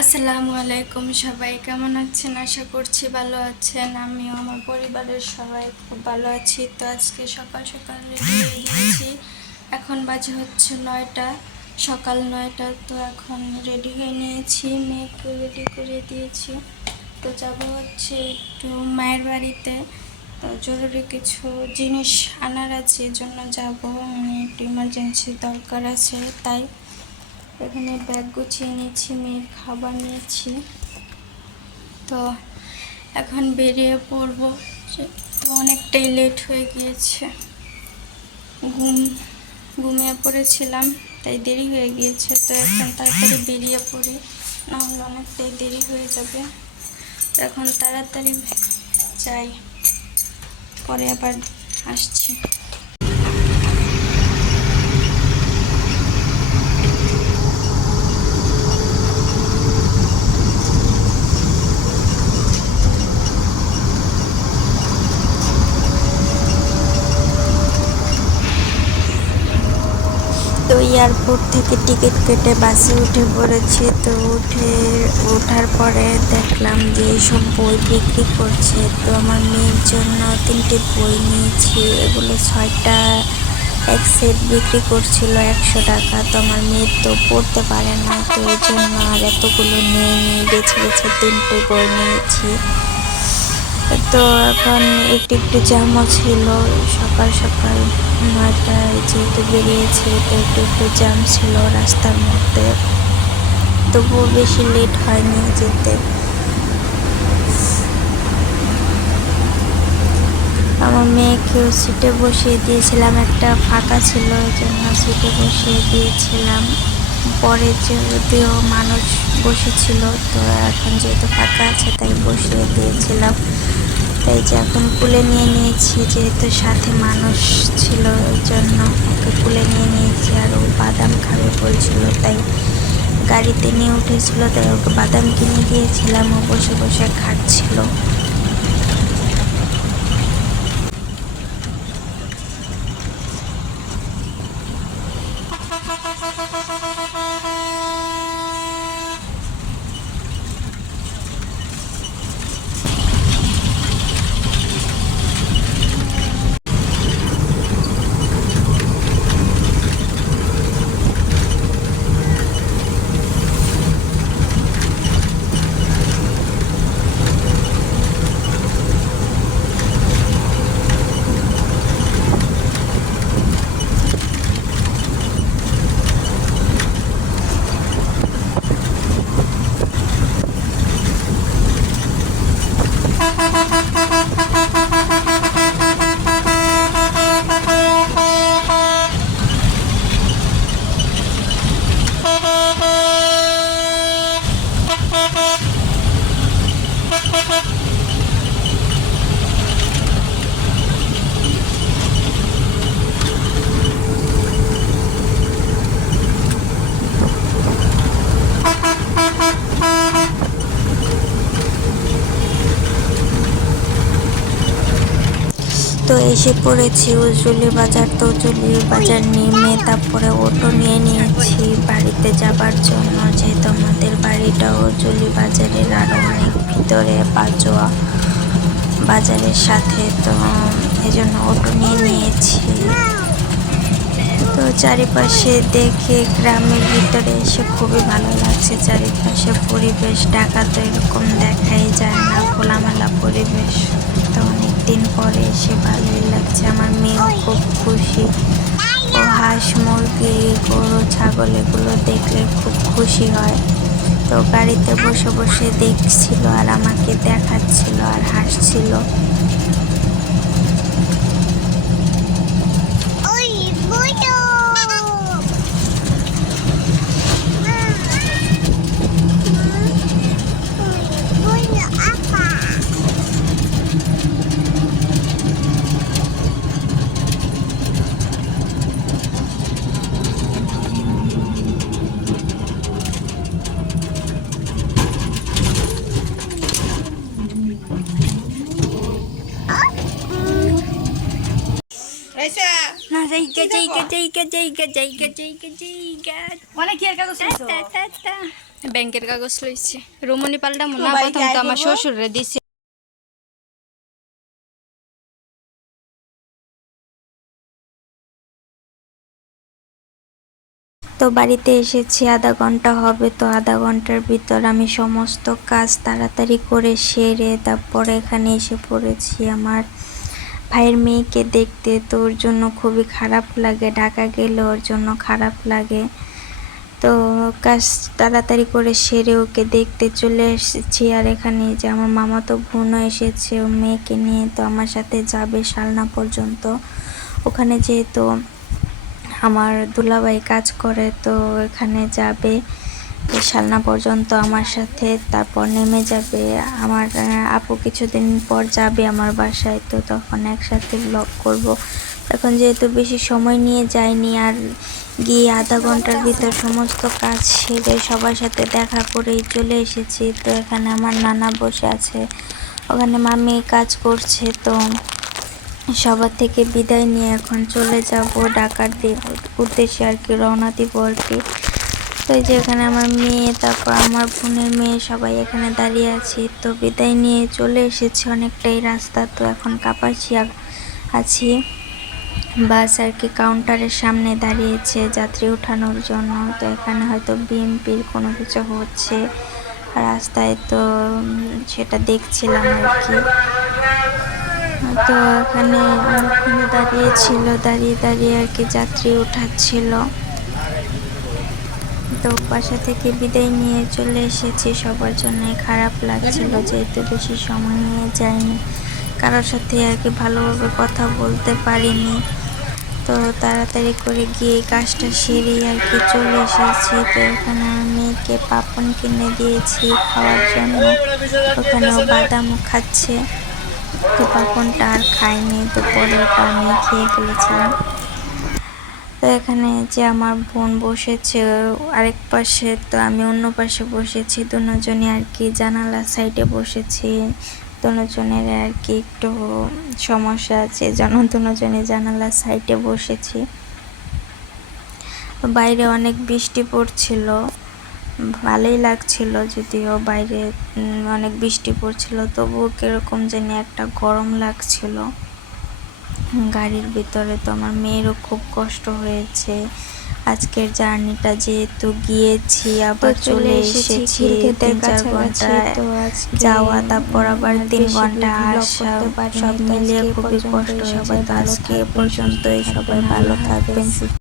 আসসালামু আলাইকুম সবাই, কেমন আছেন? আশা করছি ভালো আছেন। আমিও, আমার পরিবারের সবাই খুব ভালো আছি। তো আজকে সকাল সকাল রেডি হয়ে গিয়েছি। এখন বাজে হচ্ছে নয়টা, সকাল নয়টা, তো এখন রেডি হয়ে নিয়েছি। মেয়েকে রেডি করে দিয়েছি। তো যাব হচ্ছে একটু মায়ের বাড়িতে। তো জরুরি কিছু জিনিস আনার আছে, এজন্য যাব। মানে একটু ইমার্জেন্সি দরকার আছে, তাই এখানে ব্যাগ গুছিয়ে নিয়েছি, মেয়ের খাবার নিয়েছি। তো এখন বেরিয়ে পড়ব। তো অনেকটাই লেট হয়ে গিয়েছে। ঘুম, ঘুমিয়ে পড়েছিলাম, তাই দেরি হয়ে গিয়েছে। তো এখন তাড়াতাড়ি বেরিয়ে পড়ি নাহলে অনেকটাই দেরি হয়ে যাবে। এখন তাড়াতাড়ি যাই, পরে আবার আসছি তো এয়ারপোর্ট থেকে টিকিট কেটে বাসে উঠে পড়েছি। তো উঠে ওঠার পরে দেখলাম যে এইসব বই বিক্রি করছে। তো আমার মেয়ের জন্য তিনটে বই নিয়েছি। এগুলো ছয়টা এক সেট বিক্রি করছিল একশো টাকা। তো আমার মেয়ে তো পড়তে পারে না। তো এই জন্য আর এতগুলো নিয়ে নিয়ে বেছে বেছে তিনটে বই নিয়েছি। তো এখন একটু একটু জ্যামও ছিল, সকাল সকাল নয়টায় যেহেতু বেরিয়েছে, তো একটু একটু জ্যাম ছিল রাস্তার মধ্যে। তবুও বেশি লেট হয়নি যেতে। আমার মেয়েকেও সিটে বসিয়ে দিয়েছিলাম, একটা ফাঁকা ছিল, ওই জন্য সিটে বসিয়ে দিয়েছিলাম। পরে যদিও মানুষ বসেছিল, তো এখন যেহেতু ফাঁকা আছে, তাই বসিয়ে দিয়েছিলাম। তাই যে এখন কুলে নিয়ে নিয়েছি, যেহেতু সাথে মানুষ ছিল ওই জন্য ওকে কুলে নিয়ে নিয়েছি। আর ও বাদাম খাবে বলছিল, তাই গাড়িতে নিয়ে উঠেছিল, তাই ওকে বাদাম কিনে দিয়েছিলাম। ও বসে বসে খাচ্ছিল তো এসে পড়েছি, উজুলি বাজার তো উজুলি বাজার নেমে তারপরে অটো নিয়ে নিয়েছি বাড়িতে যাবার জন্য, যেহেতু আমাদের বাড়িটা উজুলি বাজারের আরও অনেক ভিতরে বাজোয়া বাজারের সাথে, তো এই জন্য অটো নিয়ে নিয়েছি। তো চারিপাশে দেখে গ্রামের ভিতরে এসে খুবই ভালো লাগছে, চারিপাশে পরিবেশ ঢাকা তো এরকম দেখাই যায় না, খোলামেলা পরিবেশ, তো অনেক দিন পরে এসে ভালোই লাগছে। আমার মেয়েও খুব খুশি। ও হাঁস, মুরগি, গরু, ছাগল এগুলো দেখলে খুব খুশি হয়। তো গাড়িতে বসে বসে দেখছিল আর আমাকে দেখাচ্ছিল আর হাসছিল। জায়গা জায়গা mana kira kau তা susu? তা তা তা। ব্যাংকের কাগজ লইছি। রুমনি পাল্টা মনে প্রথম তো আমার? শ্বশুরে দিছি। তো বাড়িতে এসেছি আধা ঘণ্টা হবে তো আধা ঘণ্টার ভিতর আমি সমস্ত কাজ তাড়াতাড়ি করে সেরে তারপরে এখানে এসে পড়েছি আমার। ভাইয়ের মেয়েকে দেখতে তো ওর জন্য খুবই খারাপ লাগে, ঢাকা গেলে ওর জন্য খারাপ লাগে। তো কাজ তাড়াতাড়ি করে সেরে ওকে দেখতে চলে এসেছি আর এখানে যে আমার মামা তো বোনও এসেছে, ও মেয়েকে নিয়ে তো আমার সাথে যাবে শালনা পর্যন্ত। ওখানে যেহেতু আমার দুলাভাই কাজ করে তো এখানে যাবে। শালনা পর্যন্ত আমার সাথে তারপর নেমে যাবে। আমার আপু কিছুদিন পর যাবে আমার বাসায়। তো তখন একসাথে ব্লগ করব। এখন যেহেতু বেশি সময় নিয়ে যাইনি আর গিয়ে আধা ঘণ্টার ভিতর সমস্ত কাজ সেরে সবার সাথে দেখা করেই চলে এসেছি, তো এখানে আমার নানা বসে আছে। ওখানে মামি কাজ করছে, তো সবার থেকে বিদায় নিয়ে এখন চলে যাব। ঢাকার উদ্দেশ্যে আর কি রওনা দিব আর কি। তো এই যে এখানে আমার মেয়ে, তারপর আমার বোনের মেয়ে সবাই এখানে দাঁড়িয়ে আছে। তো বিদায় নিয়ে চলে এসেছি অনেকটাই রাস্তা। তো এখন কাপাসিয়া আছি। বাস আর কি কাউন্টারের সামনে দাঁড়িয়েছে যাত্রী ওঠানোর জন্য। তো এখানে হয়তো বিএমপির কোনো কিছু হচ্ছে। রাস্তায় তো সেটা দেখছিলাম আর কি। তো এখানে দাঁড়িয়েছিল দাঁড়িয়ে দাঁড়িয়ে আর কি যাত্রী উঠাচ্ছিল। তো বাসা থেকে বিদায় নিয়ে চলে এসেছি। সবার জন্য খারাপ লাগছিল, যেহেতু বেশি সময় নিয়ে যায়নি কারোর সাথে আর কি ভালোভাবে কথা বলতে পারিনি। তো তাড়াতাড়ি করে গিয়ে কাজটা সেরে আর কি চলে এসেছি। তো এখানে মেয়েকে পাপন কিনে দিয়েছি খাওয়ার জন্য। ওখানেও বাদামও খাচ্ছে। তো পাপনটা আর খাইনি তো পরে ওটা আমি খেয়ে ফেলেছিলাম। তো এখানে যে আমার বোন বসেছে, আরেক পাশে তো আমি অন্য পাশে বসেছি দুজনে আর কি জানালা সাইডে বসেছি, দুজনের আর কি একটু সমস্যা আছে যেন দুজনে জানালা সাইডে বসেছি। বাইরে অনেক বৃষ্টি পড়ছিল, ভালোই লাগছিল যদিও বাইরে অনেক বৃষ্টি পড়ছিল, তবুও কীরকম জানি একটা গরম লাগছিল। গাড়ির ভিতরে তো আমার মেয়েরও খুব কষ্ট হয়েছে। আজকের জার্নিটা যেহেতু গিয়েছি আবার চলে এসেছি তিন চার ঘণ্টা যাওয়া তারপর আবার তিন ঘণ্টা আসা সব মিলিয়ে খুবই কষ্ট হয়েছে তো আজকে পর্যন্ত পর্যন্তই সবাই ভালো থাকবেন